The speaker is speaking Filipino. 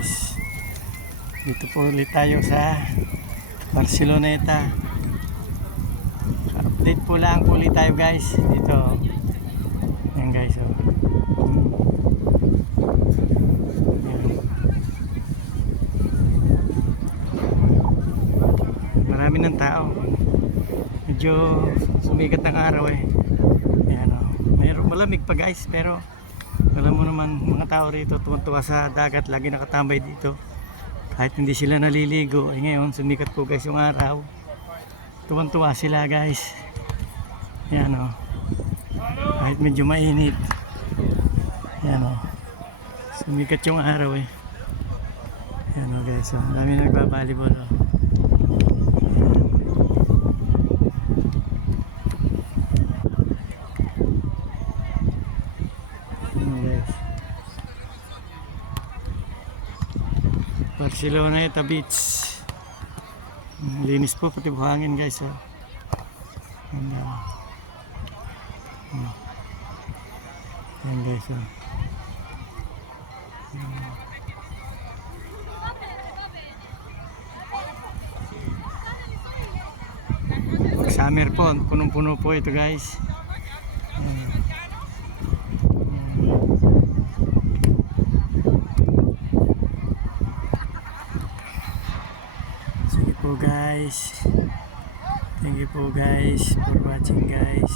guys, dito po ulit tayo sa Barceloneta. Update po lang po ulit tayo guys dito. Yan guys, oh. Yan. Marami ng tao, medyo sumikat ng araw eh. Yan, oh. Mayroong malamig pa guys, pero alam mo naman mga tao rito tuwa sa dagat, lagi nakatambay dito kahit hindi sila naliligo. Ngayon sumikat po guys yung araw, tuwan-tuwa sila guys. Yan o, kahit medyo mainit. Yan o, sumikat yung araw eh. Yan o guys, oh. Dami nagbabalibol o. Barceloneta Beach. Linis po pati buhangin guys, oh. Yan guys, oh. Pag summer po, punong-puno po ito guys. Sige po guys, thank you po guys for watching guys.